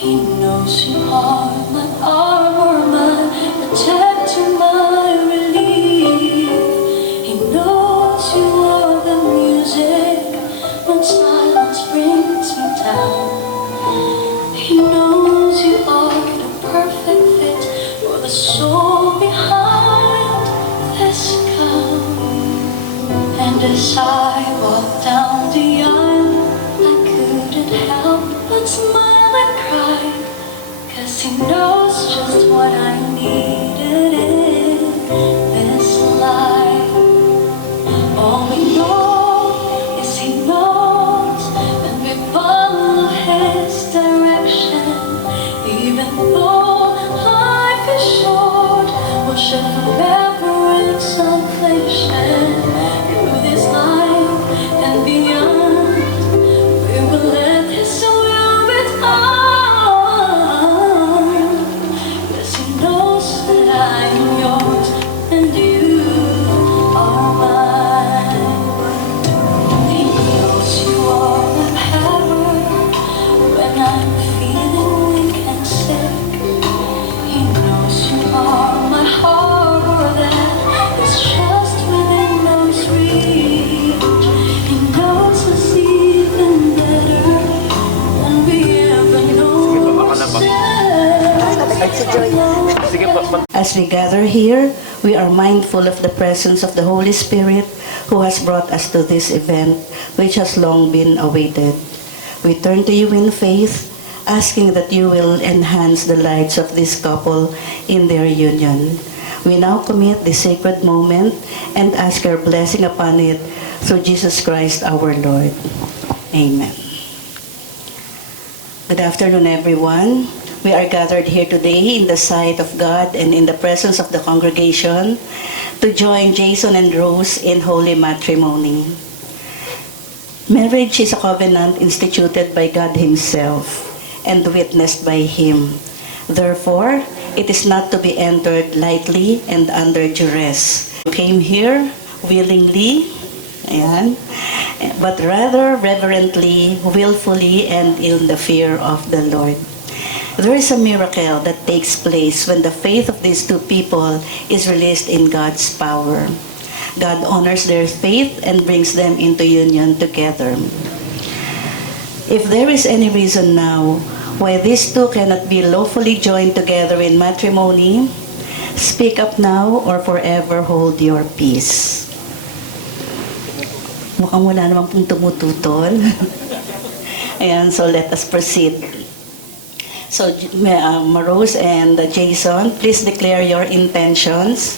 He knows you are my armor, my protector, my relief. He knows you are the music when silence brings me down. He knows you are the perfect fit for the soul behind this gown. And as I walk down the aisle, I couldn't help but smile and cry, 'cause he knows just what I needed in this life. All we know is he knows when we follow his direction. Even though life is short, we'll share forever in salvation. Through this life and beyond, we will let his will be done. 'Cause he knows that I am yours and you are mine. He knows you are the power when I'm feeling weak and sick. He knows you are my harbor that is just within those reach. He knows us even better than we ever know ourselves. As we gather here, we are mindful of the presence of the Holy Spirit who has brought us to this event, which has long been awaited. We turn to you in faith, asking that you will enhance the lives of this couple in their union. We now commit this sacred moment and ask your blessing upon it through Jesus Christ our Lord. Amen. Good afternoon, everyone. We are gathered here today in the sight of God and in the presence of the congregation to join Jason and Rose in holy matrimony. Marriage is a covenant instituted by God Himself and witnessed by Him. Therefore, it is not to be entered lightly and under duress. You came here willingly, but rather reverently, willfully, and in the fear of the Lord. There is a miracle that takes place when the faith of these two people is released in God's power. God honors their faith and brings them into union together. If there is any reason now why these two cannot be lawfully joined together in matrimony, speak up now or forever hold your peace. Mukhang wala namang pong tumututol. Ayan, so let us proceed. So, Rose and Jason, please declare your intentions.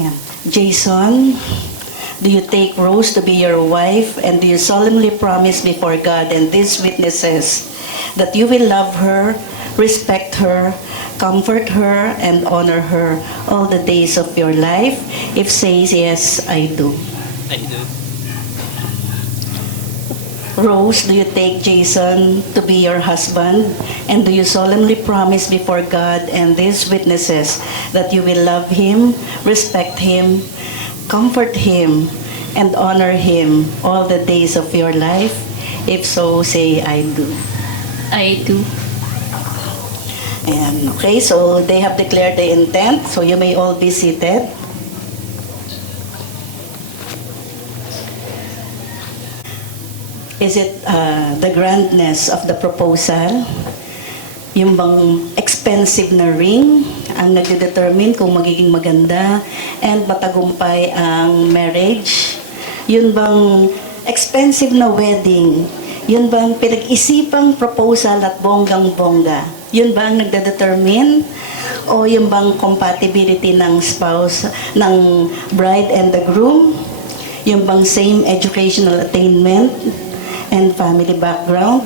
Ayan. Jason, do you take Rose to be your wife, and do you solemnly promise before God and these witnesses that you will love her, respect her, comfort her, and honor her all the days of your life? If says yes, I do. I do. Rose, do you take Jason to be your husband? And do you solemnly promise before God and these witnesses that you will love him, respect him, comfort him, and honor him all the days of your life? If so, say, I do. I do. And okay, so they have declared the intent, so you may all be seated. Is it the grandness of the proposal? Yung bang expensive na ring ang nagdedetermine kung magiging maganda and matagumpay ang marriage? Yun bang expensive na wedding? Yun bang pinag-isipang proposal at bonggang-bongga? Yun ba ang nagdedetermine? O yung bang compatibility ng spouse, ng bride and the groom? Yung bang same educational attainment and family background?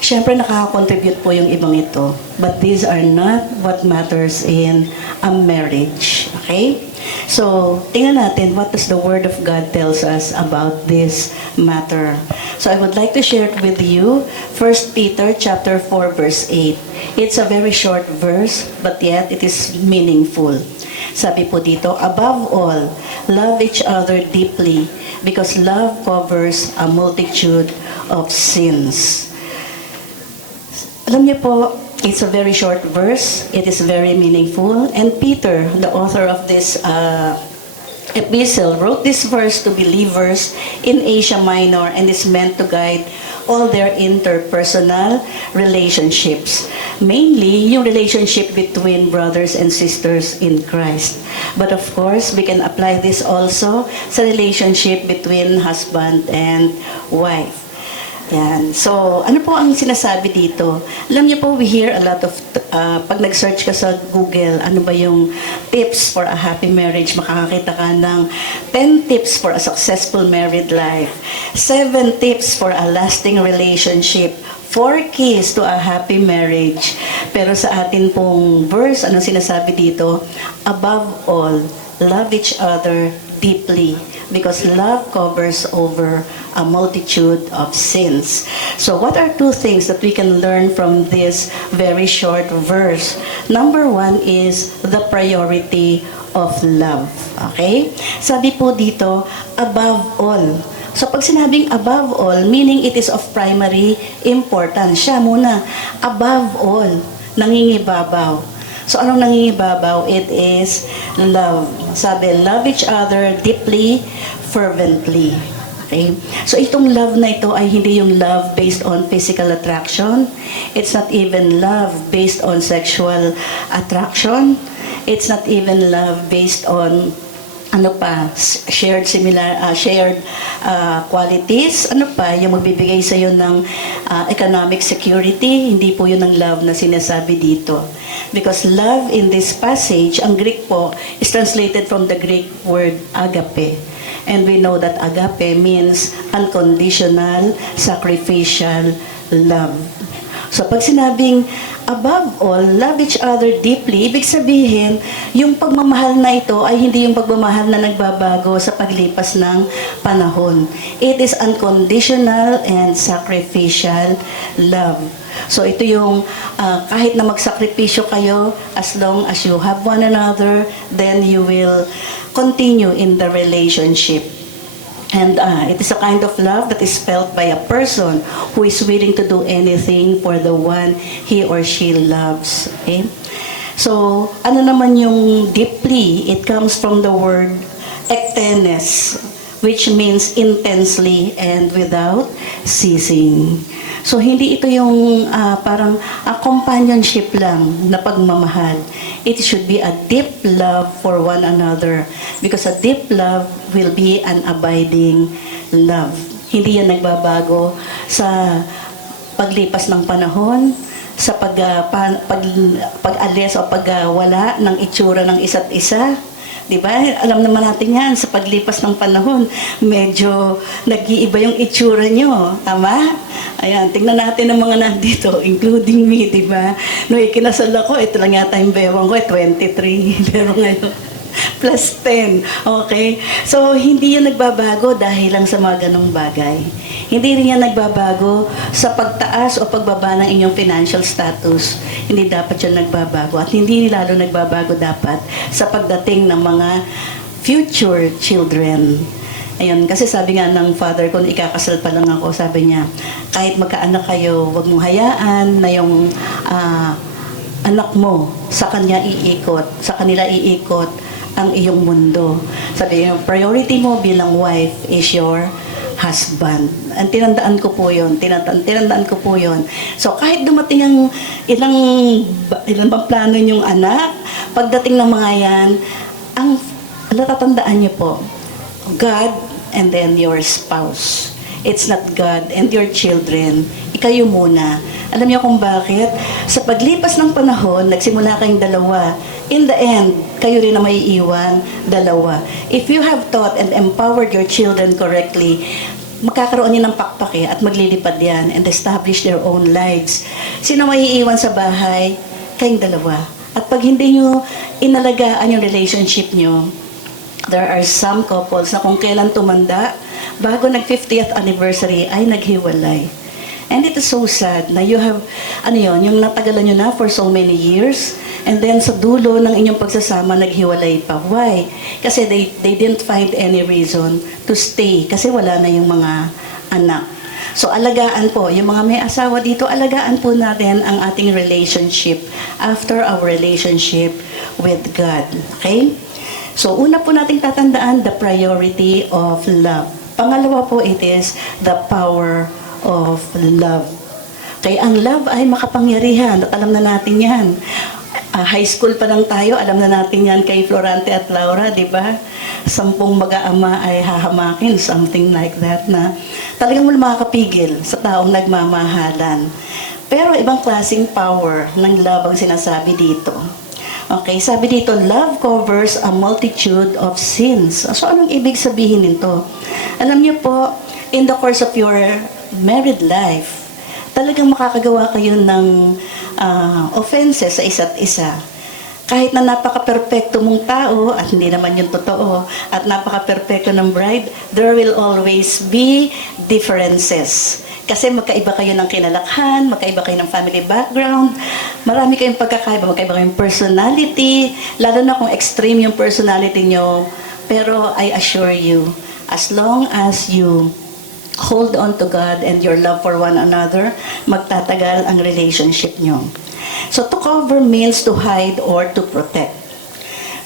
Siyempre, nakaka-contribute po yung ibang ito. But these are not what matters in a marriage. Okay? So, tingnan natin what does the Word of God tells us about this matter. So, I would like to share it with you 1 Peter chapter 4, verse 8. It's a very short verse, but yet it is meaningful. Sabi po dito, above all, love each other deeply because love covers a multitude of sins. Alam niyo po, it's a very short verse. It is very meaningful. And Peter, the author of this epistle, wrote this verse to believers in Asia Minor and is meant to guide all their interpersonal relationships. Mainly, yung relationship between brothers and sisters in Christ. But of course, we can apply this also sa relationship between husband and wife. Yan. So, ano po ang sinasabi dito? Alam niyo po, we hear a lot of, pag nag-search ka sa Google, ano ba yung tips for a happy marriage, makakakita ka ng 10 tips for a successful married life, 7 tips for a lasting relationship, 4 keys to a happy marriage. Pero sa atin pong verse, ano sinasabi dito? Above all, love each other deeply, because love covers over a multitude of sins. So what are 2 things that we can learn from this very short verse? Number 1 is the priority of love. Okay? Sabi po dito, above all. So pag sinabing above all, meaning it is of primary importance. Siya muna, above all, nangingibabaw. So anong nangingibabaw? It is love. Sabi, love each other deeply, fervently. Okay? So itong love na ito ay hindi yung love based on physical attraction. It's not even love based on sexual attraction. It's not even love based on shared qualities, yung magbibigay sa iyo ng economic security. Hindi po yun ang love na sinasabi dito. Because love in this passage, ang Greek po, is translated from the Greek word agape. And we know that agape means unconditional, sacrificial love. So pag sinabing above all, love each other deeply, ibig sabihin, yung pagmamahal na ito ay hindi yung pagmamahal na nagbabago sa paglipas ng panahon. It is unconditional and sacrificial love. So ito yung kahit na magsakripisyo kayo, as long as you have one another, then you will continue in the relationship. And it is a kind of love that is felt by a person who is willing to do anything for the one he or she loves. Okay? So, ano naman yung deeply? It comes from the word ektenes, which means intensely and without ceasing. So, hindi ito yung parang companionship lang na pagmamahal. It should be a deep love for one another, because a deep love will be an abiding love. Hindi yan nagbabago sa paglipas ng panahon, sa pag-alis o pagwala ng itsura ng isa't isa. Diba? Alam naman natin yan, sa paglipas ng panahon, medyo nag-iiba yung itsura nyo. Tama? Ayan, tingnan natin ang mga nandito, including me, diba? Nung ikinasal ako, ito lang yata yung bewang ko, 23. Pero ngayon, plus 10. Okay? So, hindi yan nagbabago dahil lang sa mga ganong bagay. Hindi rin yan nagbabago sa pagtaas o pagbaba ng inyong financial status. Hindi dapat yan nagbabago. At hindi lalo nagbabago dapat sa pagdating ng mga future children. Ayun, kasi sabi nga ng father ko, ikakasal pa lang ako, sabi niya, kahit magkaanak kayo, huwag mong hayaan na yung anak mo sa kanila iikot ang iyong mundo. Sabi niya, priority mo bilang wife is your husband. Ang tinandaan ko po yun. Tinandaan ko po yun. So, kahit dumating ang ilang bang plano niyong anak, pagdating ng mga yan, ang natatandaan niyo po, God and then your spouse. It's not God and your children. Ikayo muna. Alam niyo kung bakit? Sa paglipas ng panahon, nagsimula kayong dalawa. In the end, kayo rin na may iwan, dalawa. If you have taught and empowered your children correctly, magkakaroon niyo ng pakpake at maglilipad yan and establish their own lives. Sino may iiwan sa bahay? Kayong dalawa. At pag hindi niyo inalagaan yung relationship niyo, there are some couples na kung kailan tumanda, bago nag-50th anniversary ay naghiwalay. And it is so sad na you have, yung natagalan nyo na for so many years, and then sa dulo ng inyong pagsasama, naghiwalay pa. Why? Kasi they didn't find any reason to stay, kasi wala na yung mga anak. So alagaan po, yung mga may asawa dito, alagaan po natin ang ating relationship after our relationship with God. Okay? So una po nating tatandaan, the priority of love. Pangalawa po, it is the power of love. Kaya ang love ay makapangyarihan at alam na natin yan. High school pa lang tayo, alam na natin yan kay Florante at Laura, di ba? 10 mag-aama ay hahamakin, something like that na talagang wala makakapigil sa taong nagmamahalan. Pero ibang klaseng power ng love ang sinasabi dito. Okay, sabi dito, love covers a multitude of sins. So anong ibig sabihin nito? Alam niyo po, in the course of your married life, talagang makakagawa kayo ng offenses sa isa't isa. Kahit na napaka-perpekto mong tao, at hindi naman yung totoo, at napaka-perpekto ng bride, there will always be differences. Kasi magkaiba kayo ng kinalakhan, magkaiba kayo ng family background, marami kayong pagkakaiba, magkaiba kayong personality, lalo na kung extreme yung personality nyo. Pero I assure you, as long as you hold on to God and your love for one another, magtatagal ang relationship nyo. So to cover means to hide or to protect.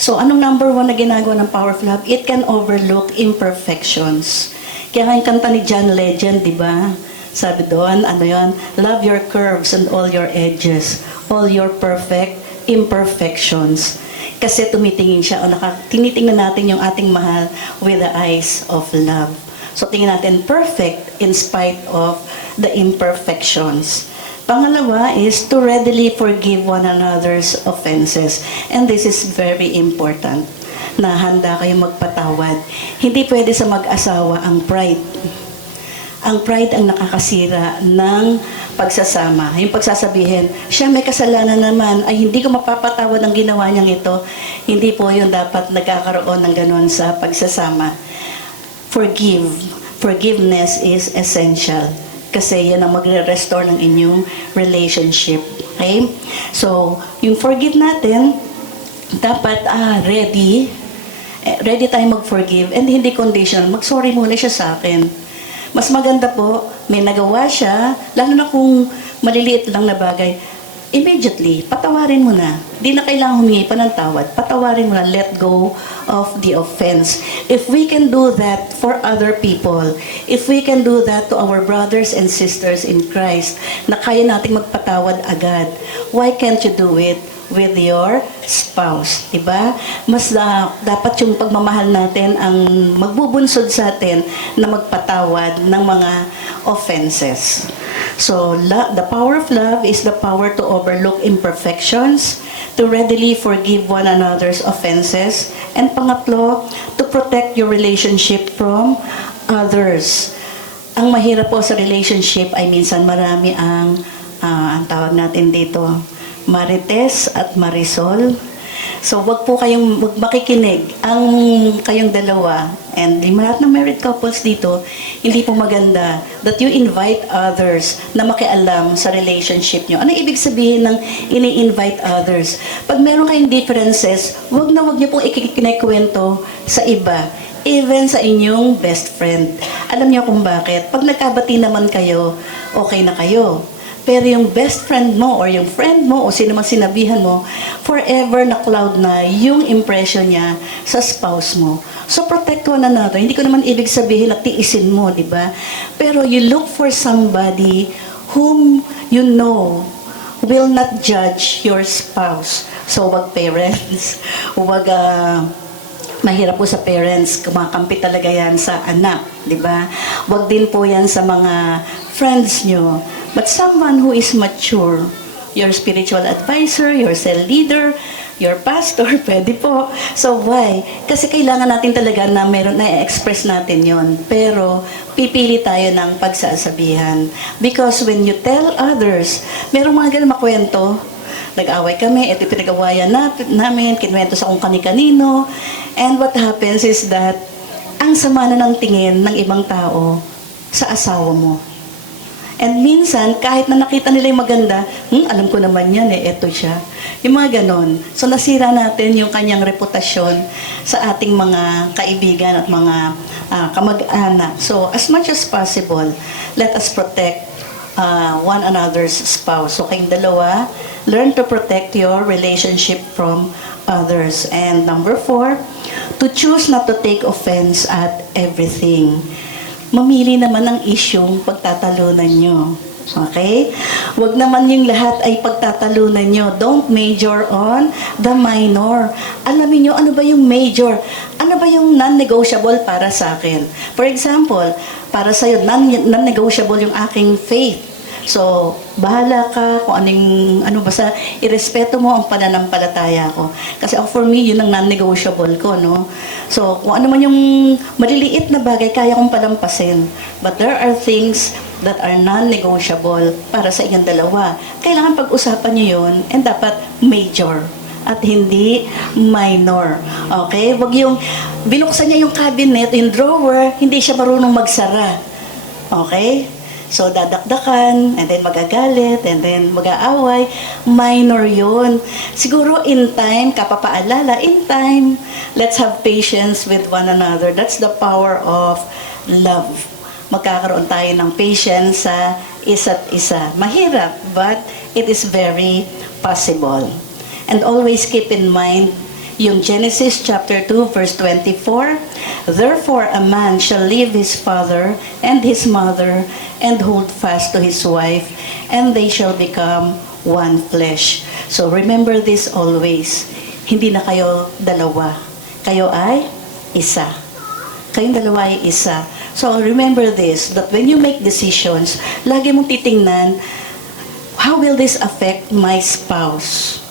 So anong number 1 na ginagawa ng power of love? It can overlook imperfections. Kaya nga yung kanta ni John Legend, di ba? Sabi doon, ano yon? Love your curves and all your edges, all your perfect imperfections. Kasi tumitingin siya, o tinitingnan natin yung ating mahal with the eyes of love. So tingin natin perfect in spite of the imperfections. Pangalawa is to readily forgive one another's offenses. And this is very important, na handa kayong magpatawad. Hindi pwede sa mag-asawa ang pride. Ang pride ang nakakasira ng pagsasama. Yung pagsasabihin, siya may kasalanan naman, ay hindi ko mapapatawad ang ginawa niyang ito. Hindi po yun dapat nagkakaroon ng ganun sa pagsasama. Forgiveness is essential kasi yan ang magre-restore ng inyong relationship. Okay? So, yung forgive natin, dapat ready tayong mag-forgive and hindi conditional. Mag-sorry muna siya sa akin. Mas maganda po, may nagawa siya, lalo na kung maliliit lang na bagay, immediately, patawarin mo na. Di na kailangan humingi pa ng tawad. Patawarin mo na, let go of the offense. If we can do that for other people, if we can do that to our brothers and sisters in Christ, na kaya nating magpatawad agad, why can't you do it with your spouse? Diba? Mas dapat yung pagmamahal natin ang magbubunsod sa atin na magpatawad ng mga offenses. So, the power of love is the power to overlook imperfections, to readily forgive one another's offenses, and pangatlo, to protect your relationship from others. Ang mahirap po sa relationship ay minsan marami ang tawag natin dito, Marites at Marisol. So, wag makikinig ang kayong dalawa, and lahat ng married couples dito, hindi po maganda that you invite others na makialam sa relationship nyo. Ano ibig sabihin ng ini-invite others? Pag meron kayong differences, wag nyo pong ikikinekwento sa iba, even sa inyong best friend. Alam niyo kung bakit? Pag nagkabati naman kayo, okay na kayo. Pero yung best friend mo or yung friend mo o sino man sinabihan mo, forever na cloud na yung impression niya sa spouse mo. So protect one another. Hindi ko naman ibig sabihin na tiisin mo, di ba? Pero you look for somebody whom you know will not judge your spouse. So wag parents, wag mahirap po sa parents, kumakampi talaga yan sa anak, di ba? Wag din po yan sa mga friends nyo. But someone who is mature, your spiritual advisor, your cell leader, your pastor, pwede po. So why? Kasi kailangan natin talaga na meron na express natin yon. Pero pipili tayo ng pagsasabihan. Because when you tell others, merong mga ganun makwento, nag-away kami, ito pinag-awayan namin, kinwento sa kung kani-kanino. And what happens is that, ang sama na ng tingin ng ibang tao sa asawa mo. And minsan, kahit na nakita nila yung maganda, alam ko naman yan eto siya. Yung mga ganon. So nasira natin yung kanyang reputasyon sa ating mga kaibigan at mga kamag-anak. So as much as possible, let us protect one another's spouse. So kayong dalawa, learn to protect your relationship from others. And number 4, to choose not to take offense at everything. Mamili naman ng isyong pagtatalunan nyo. Okay? Huwag naman yung lahat ay pagtatalunan nyo. Don't major on the minor. Alamin nyo, ano ba yung major? Ano ba yung non-negotiable para sa akin? For example, para sa'yo, non-negotiable yung aking faith. So, bahala ka kung basta irespeto mo ang pananampalataya ko. Kasi for me, yun ang non-negotiable ko, no? So, kung ano man yung maliliit na bagay, kaya kong palampasin. But there are things that are non-negotiable para sa inyong dalawa. Kailangan pag-usapan nyo yun, and dapat major at hindi minor. Okay? Wag yung binuksan niya yung cabinet, yung drawer, hindi siya marunong magsara. Okay? So, dadakdakan, and then magagalit, and then mag-aaway. Minor yun. Siguro in time, kapapaalala, in time, let's have patience with one another. That's the power of love. Magkakaroon tayo ng patience sa isa't isa. Mahirap, but it is very possible. And always keep in mind yung Genesis chapter 2 verse 24, therefore a man shall leave his father and his mother and hold fast to his wife, and they shall become one flesh. So remember this always. Hindi na kayo dalawa. Kayo ay isa. Kayong dalawa ay isa. So remember this, that when you make decisions, lagi mong titingnan, how will this affect my spouse?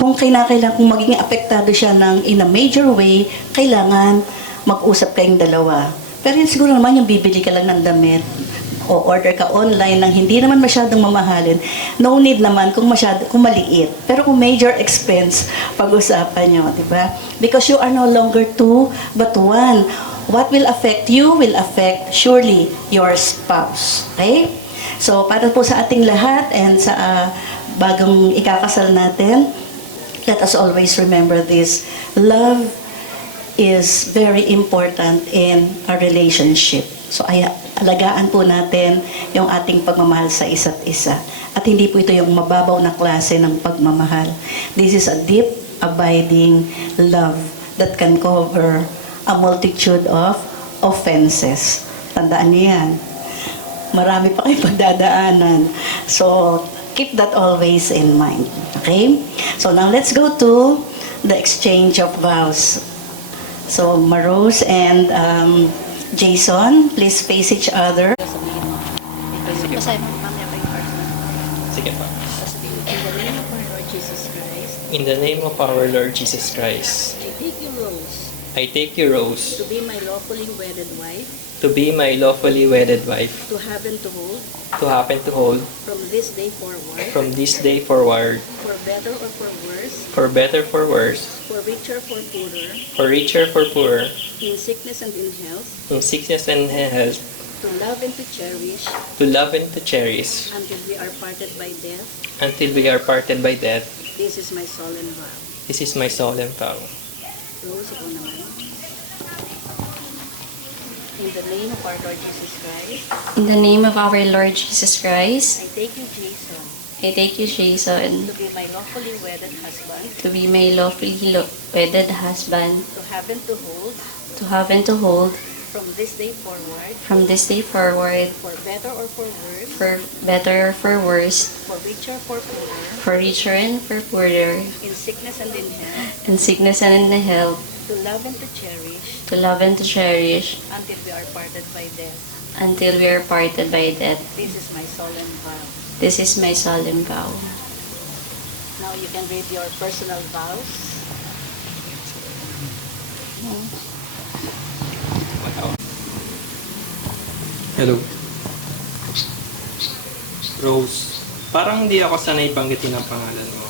Kung kailangan kung magiging apektado siya in a major way, kailangan mag-usap kayong dalawa. Pero yun siguro naman yung bibili ka lang ng damit o order ka online nang hindi naman masyadong mamahalin, no need naman kung maliit. Pero kung major expense, pag-usapan nyo, di ba? Because you are no longer two, but one. What will affect you will affect surely your spouse. Okay? So, para po sa ating lahat and sa bagong ikakasal natin, let us always remember this. Love is very important in a relationship. So, alagaan po natin yung ating pagmamahal sa isa't isa. At hindi po ito yung mababaw na klase ng pagmamahal. This is a deep, abiding love that can cover a multitude of offenses. Tandaan niyo yan. Marami pa kayong pagdadaanan. So, keep that always in mind. Okay? So now let's go to the exchange of vows. So Marose and Jason, please face each other. Sige pa. In the name of our Lord Jesus Christ, I take you, Rose, I take you, Rose, to be my lawfully wedded wife, to be my lawfully wedded wife, to have and to hold, to happen to hold from this day forward, from this day forward, for better or for worse, for better, for worse, for richer, for poorer, for richer, for poorer, in sickness and in health, in sickness and health, to love and to cherish, to love and to cherish, until we are parted by death. until we are parted by death. This is my solemn vow. This is my solemn vow. Rose, ikaw naman. In the name of our Lord Jesus Christ, In the name of our Lord Jesus Christ, I take you, Jason, I take you, Jason, to be my lawfully wedded husband, to be my lawfully wedded husband, to have and to hold, to have and to hold, from this day forward, from this day forward, for better or for worse, for better or for worse, for richer, for poorer, for richer and for poorer, in sickness and in health, in sickness and in health, to love and to cherish, to love and to cherish, until we are parted by death. until we are parted by death. This is my solemn vow. This is my solemn vow. Now you can read your personal vows. Hello. Rose, parang hindi ako sanay banggitin ang pangalan mo.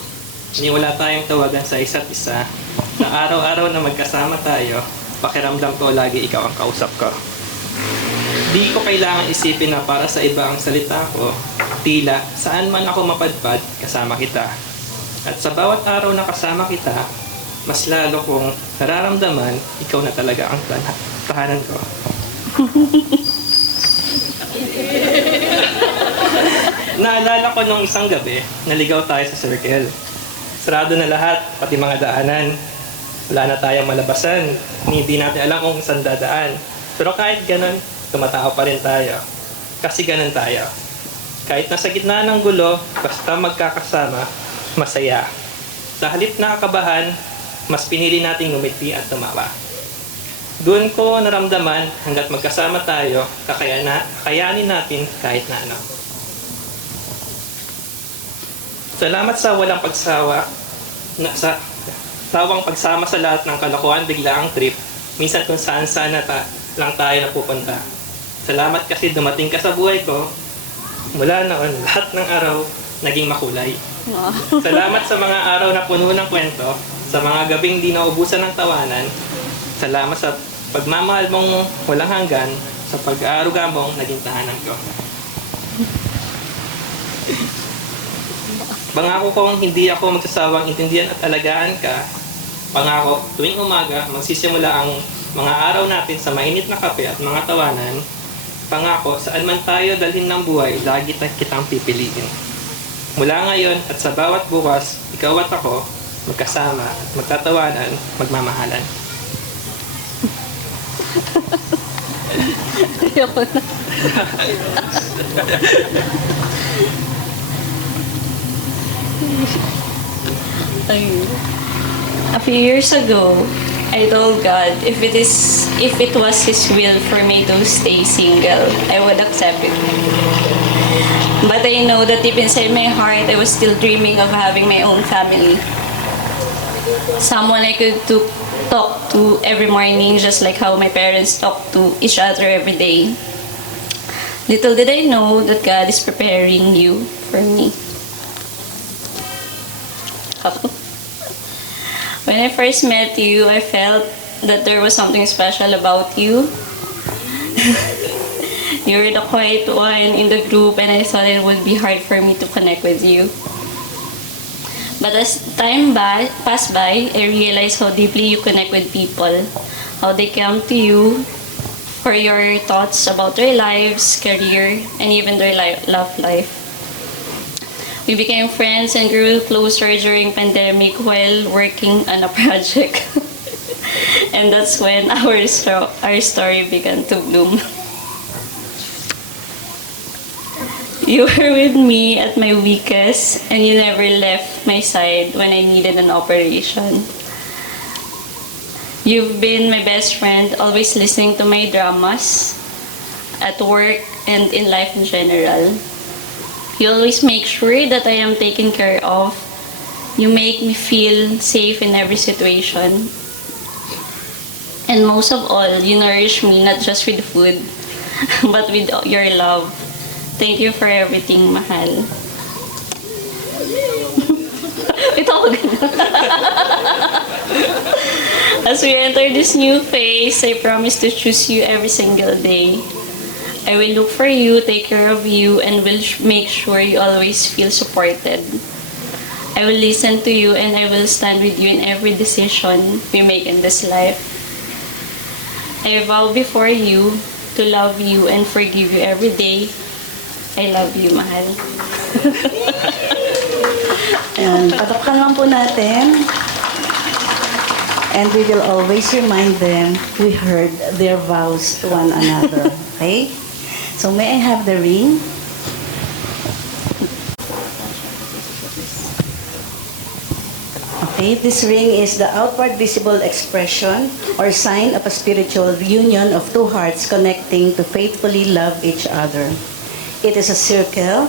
Ni wala tayong tawagan sa isa't isa. Na araw-araw na magkasama tayo, pakiramdam ko lagi ikaw ang kausap ko. Di ko kailangan isipin na para sa iba ang salita ko, tila saan man ako mapadpad, kasama kita. At sa bawat araw na kasama kita, mas lalo kong nararamdaman, ikaw na talaga ang tahanan ko. Naalala ko nung isang gabi, naligaw tayo sa circle. Sarado na lahat, pati mga daanan. Wala na tayong malabasan, hindi natin alam kung saan dadaan. Pero kahit ganun, tumatao pa rin tayo. Kasi ganun tayo. Kahit nasa gitna ng gulo, basta magkakasama, masaya. Sa halip na kakabahan, mas pinili nating ngumiti at tumawa. Doon ko naramdaman hanggat magkasama tayo, kakayanin natin kahit na ano. Salamat sa walang pagsawa, sa sawang pagsama sa lahat ng kalokohan biglaang trip, minsan kung saan lang tayo napupunta. Salamat kasi dumating ka sa buhay ko, mula noon lahat ng araw naging makulay. Salamat sa mga araw na puno ng kwento, sa mga gabing di naubusan ng tawanan. Salamat sa pagmamahal mong walang hanggan, sa pag-aaruga mong naging tahanan ko. Pangako kong hindi ako magsasawang intindihan at alagaan ka. Pangako, tuwing umaga, magsisimula ang mga araw natin sa mainit na kape at mga tawanan. Pangako, saan man tayo dalhin ng buhay, lagi kitang pipiliin. Mula ngayon at sa bawat bukas, ikaw at ako, magkasama at magtatawanan, magmamahalan. Ayoko na. A few years ago, I told God if it was His will for me to stay single, I would accept it. But I know that deep inside my heart, I was still dreaming of having my own family. Someone I could talk to every morning, just like how my parents talk to each other every day. Little did I know that God is preparing you for me. When I first met you, I felt that there was something special about you. You were the quiet one in the group, and I thought it would be hard for me to connect with you. But as time passed by, I realized how deeply you connect with people, how they come to you for your thoughts about their lives, career, and even their love life. We became friends and grew closer during pandemic while working on a project. And that's when our story began to bloom. You were with me at my weakest, and you never left my side when I needed an operation. You've been my best friend, always listening to my dramas at work and in life in general. You always make sure that I am taken care of. You make me feel safe in every situation. And most of all, you nourish me not just with food, but with your love. Thank you for everything, mahal. Ito ako ganun. As we enter this new phase, I promise to choose you every single day. I will look for you, take care of you, and will make sure you always feel supported. I will listen to you, and I will stand with you in every decision we make in this life. I vow before you to love you and forgive you every day. I love you, mahal. Ayan, patakpan lang po natin. And we will always remind them we heard their vows to one another. Okay? So may I have the ring? Okay, this ring is the outward visible expression or sign of a spiritual union of two hearts connecting to faithfully love each other. It is a circle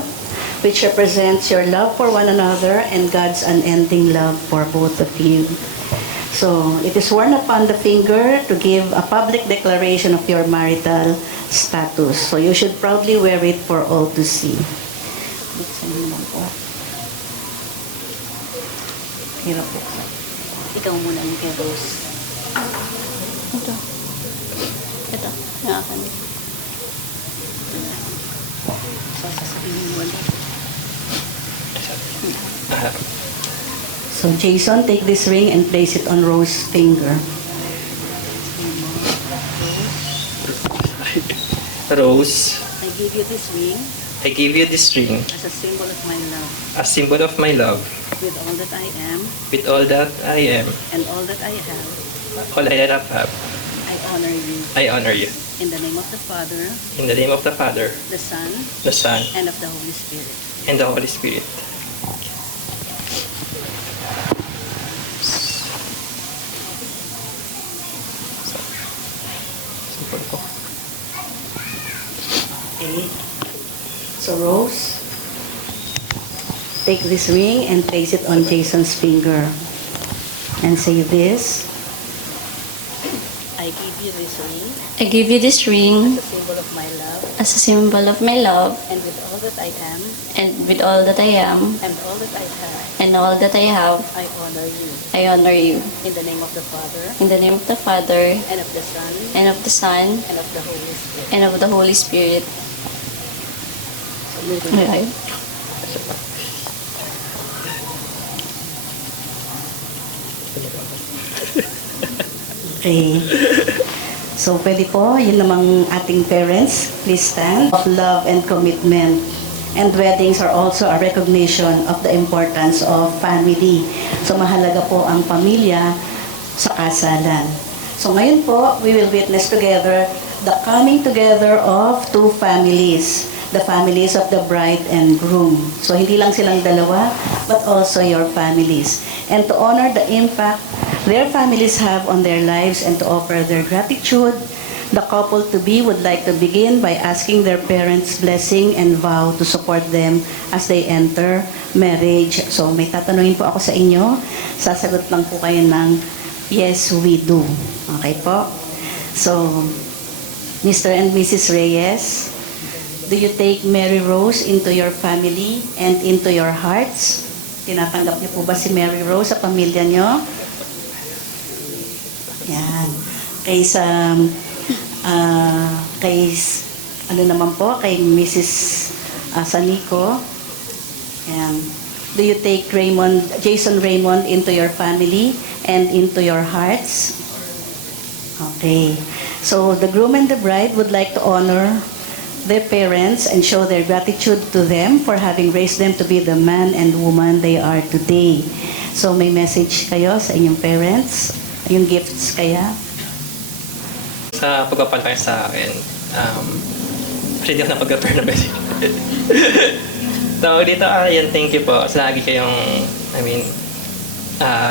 which represents your love for one another and God's unending love for both of you. So, it is worn upon the finger to give a public declaration of your marital status. So, you should proudly wear it for all to see. Buksan mo lang po. Hirap po. Ikaw muna ni kay Rose. Ito. Ito. Yung akin. So, sasabihin mo ulit. So Jason, take this ring and place it on Rose's finger. Rose, I give you this ring I give you this ring as a symbol of my love. as symbol of my love. With all that I am With all that I am, and all that I have, all I have, I honor you. I honor you. In the name of the Father, In the name of the Father, the Son, the Son, and of the Holy Spirit. and the Holy Spirit. Symbol ko. Okay. So Rose, take this ring and place it on Jason's finger. And say this. I give you this ring I give you this ring as a symbol of my love. as a symbol of my love, And with all that I am and with all that I am and all that I have, and all that I have, I honor you. I honor you. In the name of the Father, In the name of the Father, and of the Son, and of the Son, and of the Holy Spirit. and of the Holy Spirit. Okay. Okay. So pwede po, yun namang ating parents, please stand. Of love and commitment. And weddings are also a recognition of the importance of family. So mahalaga po ang pamilya sa kasalan. So ngayon po, we will witness together the coming together of two families. The families of the bride and groom. So hindi lang silang dalawa, but also your families. And to honor the impact their families have on their lives and to offer their gratitude, the couple-to-be would like to begin by asking their parents' blessing and vow to support them as they enter marriage. So may tatanungin po ako sa inyo. Sasagot lang po kayo ng yes, we do. Okay po? So, Mr. and Mrs. Reyes, do you take Mary Rose into your family and into your hearts? Tinatanggap niyo po ba si Mary Rose sa pamilya niyo? Yan. Ano naman po, kay Mrs. Sanico. Yan. Do you take Jason Raymond into your family and into your hearts? Okay. So the groom and the bride would like to honor their parents and show their gratitude to them for having raised them to be the man and woman they are today. So may message kayo sa inyong parents? Yung gifts kaya? Sa pagpapalaki sa akin, actually di ako napag-prepare na message. So dito, yan, thank you po. Sa lagi kayong,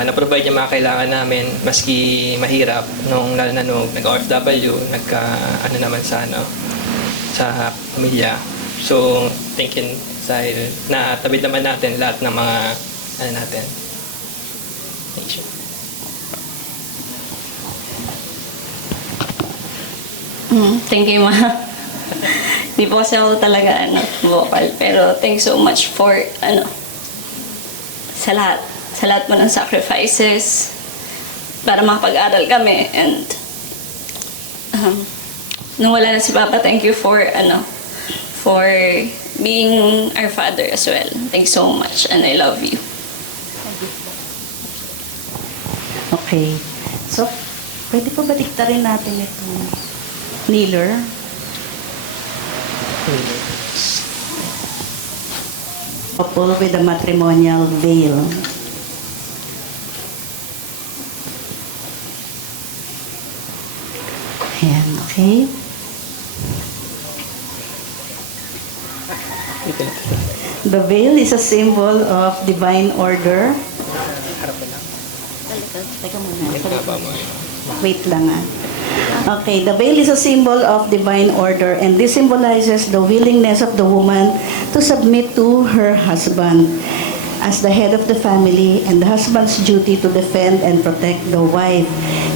na-provide yung mga kailangan namin, maski mahirap, lalo na nung nag-OFW, naman sa pamilya. So, thank you dahil natabid naman natin lahat ng mga natin. Thank you. Thank you, Ma. Di po kasi ako talaga vocal, pero thanks so much for sa lahat mo ng sacrifices para makapag-aral kami, and nung wala na si Papa, thank you for being our father as well. Thanks so much, and I love you. Okay. So, pwede po baliktarin natin itong kneeler? Couple with a matrimonial veil. Ayan, okay. The veil is a symbol of divine order. Teka muna. Wait lang Okay, the veil is a symbol of divine order, and this symbolizes the willingness of the woman to submit to her husband as the head of the family, and the husband's duty to defend and protect the wife.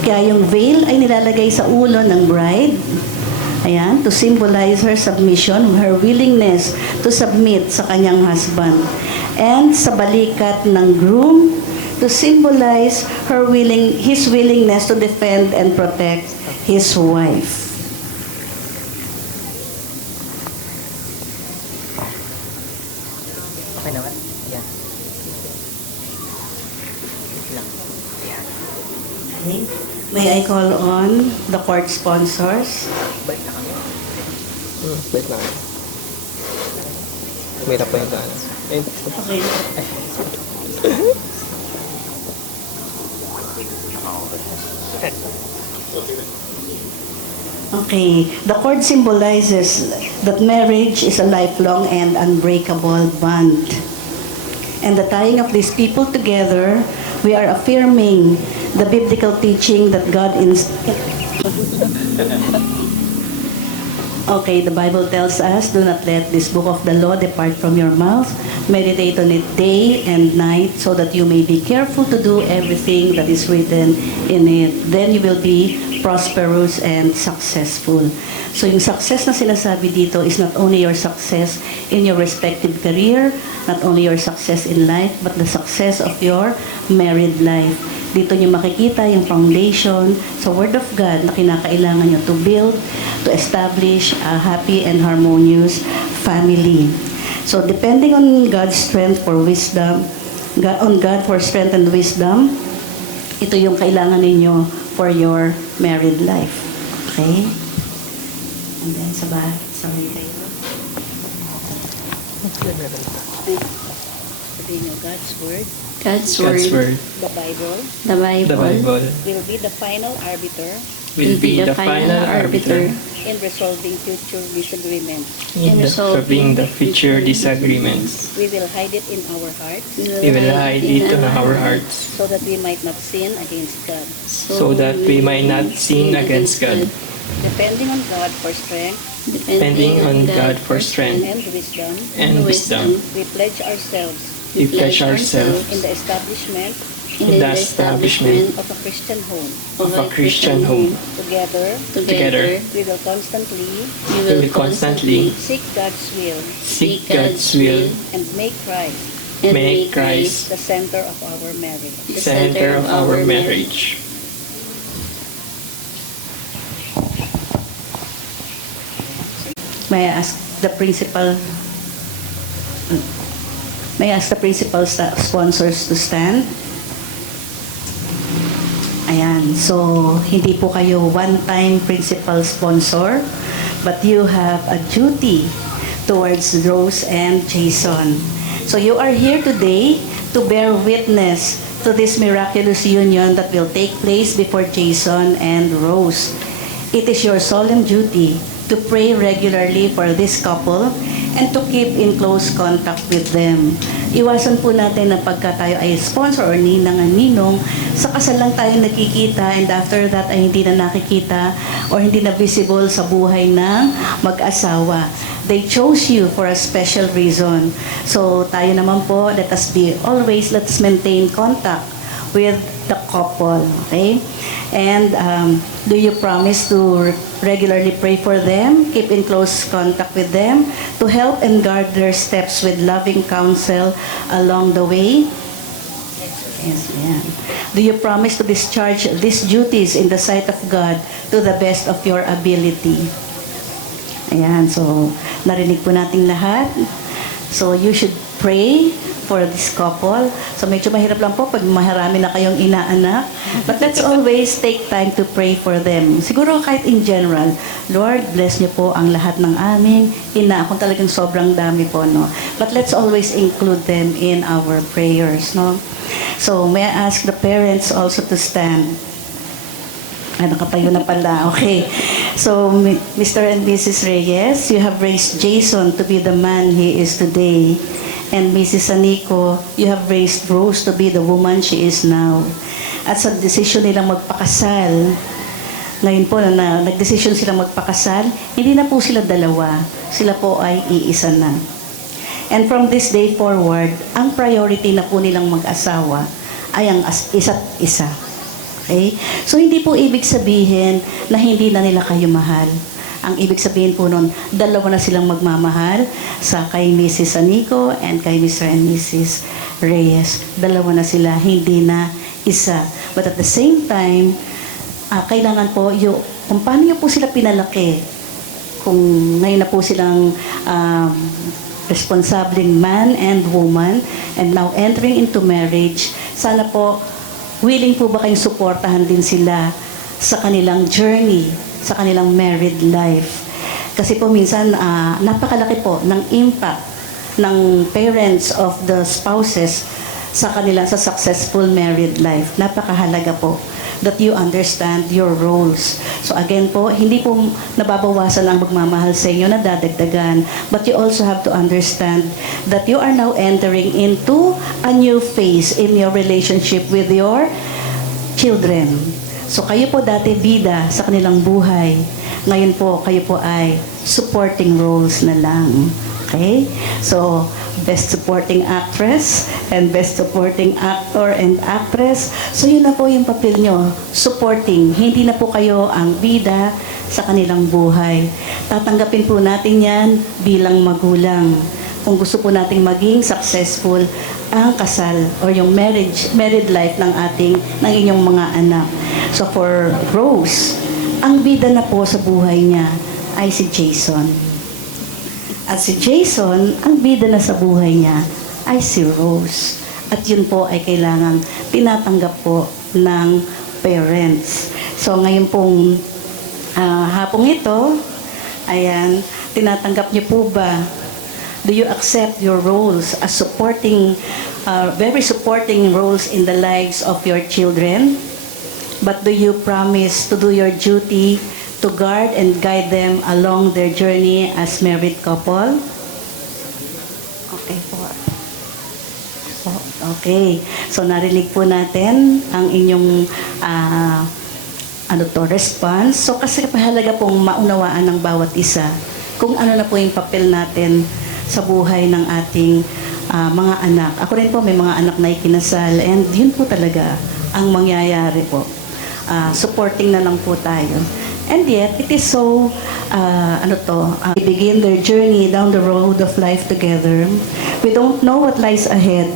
Kaya yung veil ay nilalagay sa ulo ng bride, ayan, to symbolize her submission, her willingness to submit sa kanyang husband. And sa balikat ng groom, to symbolize his willingness to defend and protect his wife. Yan. Wait lang. Yan. Okay. May I call on the court sponsors? Balik na kami. Wait lang. Mahirap pa yung daan. Okay. Okay, the cord symbolizes that marriage is a lifelong and unbreakable bond. And the tying of these people together, we are affirming the biblical teaching that God Okay, the Bible tells us, do not let this book of the law depart from your mouth. Meditate on it day and night so that you may be careful to do everything that is written in it. Then you will be prosperous and successful. So yung success na sinasabi dito is not only your success in your respective career, not only your success in life, but the success of your married life. Dito nyo makikita yung foundation sa Word of God na kinakailangan nyo to build, to establish a happy and harmonious family. So depending on God's strength for wisdom, on God for strength and wisdom, ito yung kailangan ninyo for your married life. Okay? And then sorry kayo. Sabihin nyo, God's Word, God's God's word, word, the Bible, the the Bible, Bible, will be the final arbiter will be the final arbiter in resolving future disagreements. in resolving the future disagreements. We will hide it in our hearts We will hide it in our hearts so that we might not sin against God. so that we might not sin against God. Depending on God for strength Depending on God for strength and wisdom, and wisdom, we pledge ourselves we pledge ourselves in the establishment in the establishment of a Christian home. of a Christian home. Together, we will constantly seek God's will Seek God's will, and make Christ make Christ the center of our marriage. the center of our marriage. May I ask the principal sponsors to stand? Ayan. So, hindi po kayo one-time principal sponsor, but you have a duty towards Rose and Jason. So, you are here today to bear witness to this miraculous union that will take place before Jason and Rose. It is your solemn duty to pray regularly for this couple and to keep in close contact with them. Iwasan po natin na pagka tayo ay sponsor or ninang at ninong, sa kasal lang tayo nakikita and after that ay hindi na nakikita or hindi na visible sa buhay ng mag-asawa. They chose you for a special reason. So tayo naman po, let's maintain contact with the couple, okay? And do you promise to regularly pray for them, keep in close contact with them, to help and guard their steps with loving counsel along the way? Yes, yeah. Do you promise to discharge these duties in the sight of God to the best of your ability? Ayan, so narinig po nating lahat. So you should pray for this couple. So medyo mahirap lang po pag maharami na kayong inaanak. But let's always take time to pray for them. Siguro kahit in general, Lord, bless niyo po ang lahat ng aming ina. Kung talagang sobrang dami po, no? But let's always include them in our prayers, no? So may I ask the parents also to stand? Ay, nakatayo na pala. Okay. So, Mr. and Mrs. Reyes, you have raised Jason to be the man he is today. And Mrs. Anico, you have raised Rose to be the woman she is now. At sa desisyon nilang magpakasal, ngayon po na nagdesisyon silang magpakasal, hindi na po sila dalawa. Sila po ay iisa na. And from this day forward, ang priority na po nilang mag-asawa ay ang isa't isa. Okay? So, hindi po ibig sabihin na hindi na nila kayo mahal. Ang ibig sabihin po nun, dalawa na silang magmamahal sa kay Mrs. Anico and kay Mr. and Mrs. Reyes. Dalawa na sila, hindi na isa. But at the same time, kailangan po, kung paano nyo po sila pinalaki, kung ngayon na po silang responsabling man and woman and now entering into marriage, sana po, willing po ba kayong suportahan din sila sa kanilang journey, sa kanilang married life? Kasi po minsan, napakalaki po ng impact ng parents of the spouses sa kanila sa successful married life. Napakahalaga po that you understand your roles. So again po, hindi po nababawasan ang magmamahal sa inyo, nadadagdagan, but you also have to understand that you are now entering into a new phase in your relationship with your children. So kayo po dati bida sa kanilang buhay. Ngayon po, kayo po ay supporting roles na lang. Okay? So, Best Supporting Actress and Best Supporting Actor and Actress. So, yun na po yung papel nyo. Supporting. Hindi na po kayo ang bida sa kanilang buhay. Tatanggapin po natin yan bilang magulang. Kung gusto po nating maging successful ang kasal or yung married life ng inyong mga anak. So, for Rose, ang bida na po sa buhay niya ay si Jason. At si Jason, ang bida na sa buhay niya ay si Rose. At yun po ay kailangang tinatanggap po ng parents. So ngayon pong hapong ito, ayan, tinatanggap niyo po ba? Do you accept your roles as supporting, very supporting roles in the lives of your children? But do you promise to do your duty to guard and guide them along their journey as married couple? Okay po. Okay. So, narinig po natin ang inyong response. So, kasi mahalaga pong maunawaan ng bawat isa kung ano na po yung papel natin sa buhay ng ating mga anak. Ako rin po, may mga anak na ikinasal and yun po talaga ang mangyayari po. Supporting na lang po tayo. And yet, it is so, they begin their journey down the road of life together. We don't know what lies ahead.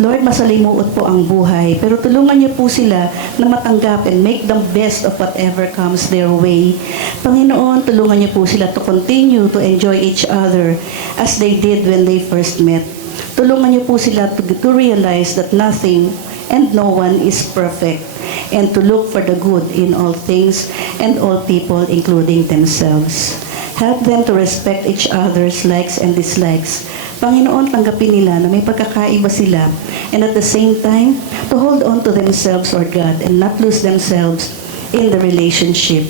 Lord, masalimuot po ang buhay, pero tulungan niyo po sila na matanggap and make the best of whatever comes their way. Panginoon, tulungan niyo po sila to continue to enjoy each other as they did when they first met. Tulungan niyo po sila to realize that nothing and no one is perfect, and to look for the good in all things and all people, including themselves. Help them to respect each other's likes and dislikes. Panginoon, tanggapin nila na may pagkakaiba sila, and at the same time, to hold on to themselves, Lord God, and not lose themselves in the relationship.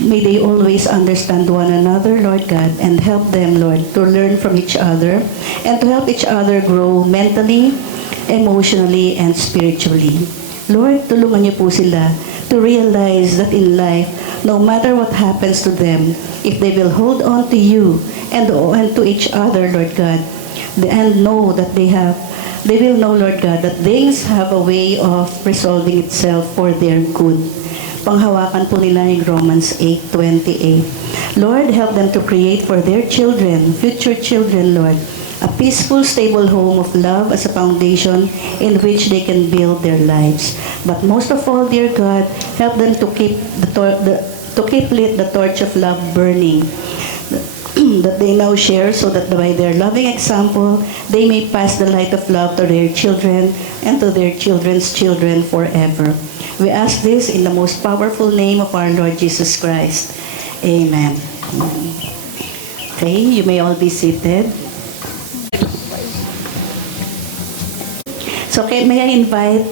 May they always understand one another, Lord God, and help them, Lord, to learn from each other and to help each other grow mentally, emotionally, and spiritually. Lord, tulungan niyo po sila to realize that in life, no matter what happens to them, if they will hold on to you and to each other, Lord God, and know that they will know, Lord God, that things have a way of resolving itself for their good. Panghawakan po nila yung Romans 8:28. Lord, help them to create for their children, future children, Lord, a peaceful, stable home of love as a foundation in which they can build their lives. But most of all, dear God, help them to keep lit the torch of love burning that they now share, so that by their loving example, they may pass the light of love to their children and to their children's children forever. We ask this in the most powerful name of our Lord Jesus Christ. Amen. Okay, you may all be seated. So may I invite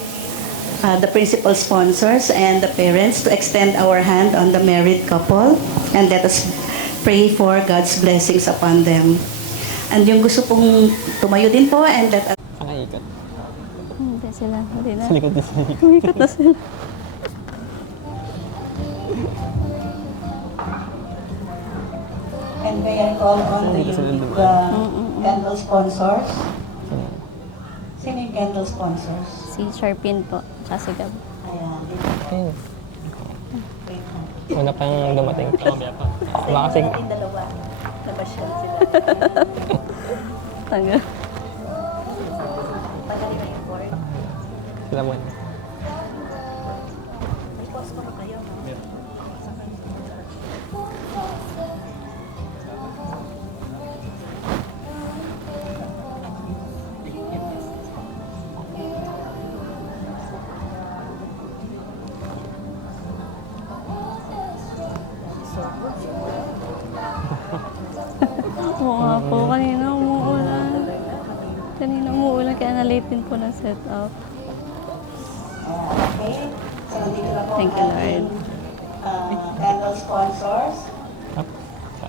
the principal sponsors and the parents to extend our hand on the married couple, and let us pray for God's blessings upon them. And yung gusto pong tumayo din po, and let us... Nakaikat. Hindi sila. Hindi na. Sa likod na sa likod. Umikat na sila. And may I call on the candle sponsors? Sino yung candle sponsors? Si Sharpin po. Tsaka si Gab. Ayan. Ayun. Wait lang. Una pang dumating. Baka kasi... Yung dalawa. Nabasyal sila. Tanggal. Pagaling na yung board. Sila muna. May pause pa kayo, no? pag-isipin po ng set up. Okay? So, dito na po Thank you, Lord. candle sponsors. Up.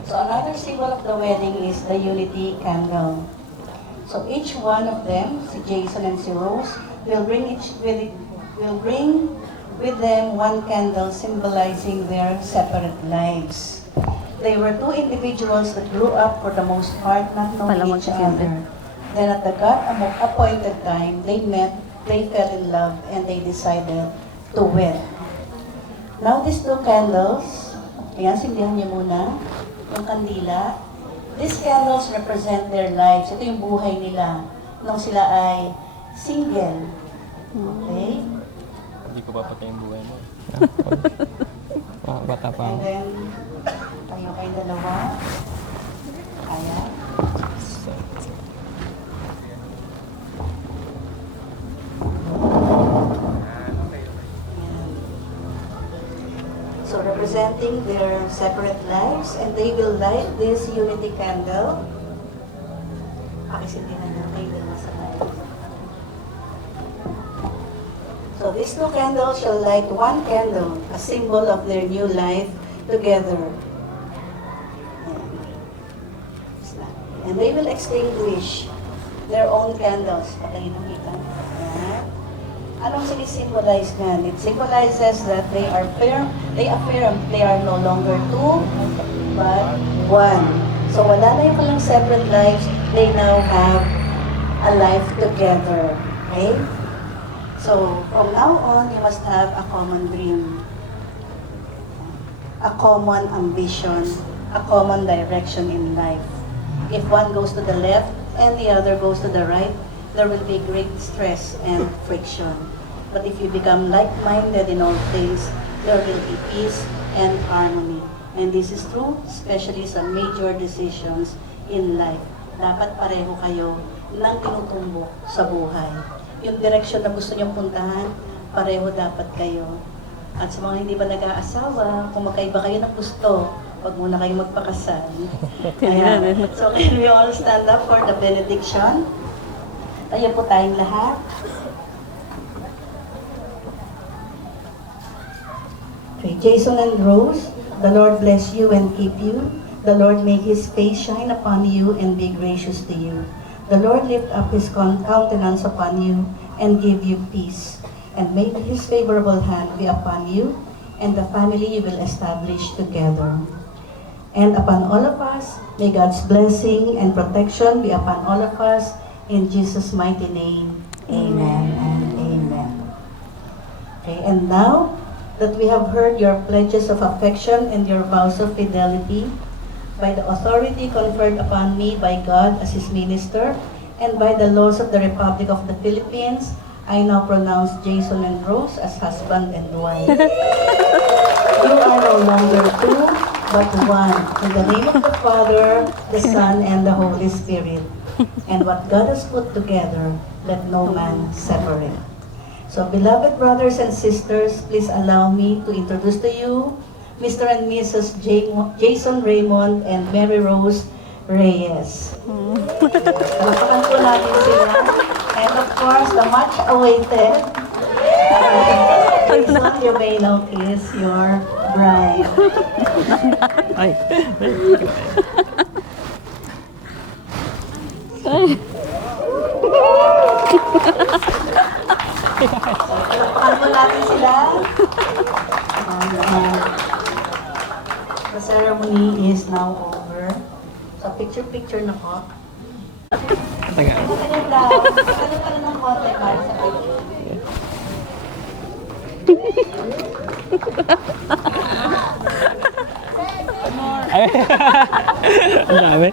So, another symbol of the wedding is the unity candle. So, each one of them, si Jason and si Rose, will bring with them one candle symbolizing their separate lives. They were two individuals that grew up for the most part not knowing Pala each magkasimple. other. Then at the God-appointed time, they met, they fell in love, and they decided to wed. Now these two candles, ayan, sindihan niyo muna, yung kandila. These candles represent their lives. Ito yung buhay nila nung sila ay single. Okay? Hindi ko papatay yung buhay mo. Bata pa And ako. then, tayo kayo dalawa. Kaya. So representing their separate lives, and they will light this unity candle. Pakisindihan natin yung nasa light. So these two candles shall light one candle, a symbol of their new life together. And they will extinguish their own candles. Patayin ang kita. Ayan. Anong sinisimbolize yan? It symbolizes that they affirm they are no longer two, but one. So wala na yung kalang separate lives, they now have a life together. Okay? So from now on, you must have a common dream, a common ambition, a common direction in life. If one goes to the left and the other goes to the right, there will be great stress and friction. But if you become like-minded in all things, there will be peace and harmony. And this is true, especially sa major decisions in life. Dapat pareho kayo ng tinutumbok sa buhay. Yung direksyon na gusto niyong puntahan, pareho dapat kayo. At sa mga hindi ba nag-aasawa, kung magkaiba kayo ng gusto, wag muna kayo magpakasal. Ayan. So can we all stand up for the benediction? Tayo po tayong lahat. Okay, Jason and Rose, the Lord bless you and keep you. The Lord make His face shine upon you and be gracious to you. The Lord lift up His countenance upon you and give you peace. And may His favorable hand be upon you and the family you will establish together. And upon all of us, may God's blessing and protection be upon all of us. In Jesus' mighty name, amen and amen. Okay, and now that we have heard your pledges of affection and your vows of fidelity, by the authority conferred upon me by God as His minister, and by the laws of the Republic of the Philippines, I now pronounce Jason and Rose as husband and wife. You are no longer two, but one. In the name of the Father, the Son, and the Holy Spirit. And what God has put together, let no man separate. So, beloved brothers and sisters, please allow me to introduce to you Mr. and Mrs. Jason Raymond and Mary Rose Reyes. Palakpakan po natin sila. And of course, the much-awaited Jason, you may now kiss your bride. Ay! Palakpakan po natin sila. The ceremony is now over. So, picture-picture na po. Taga. Ganyan lang. Ganyan pa rin ng konti para sa picture. Ay! Ang dami.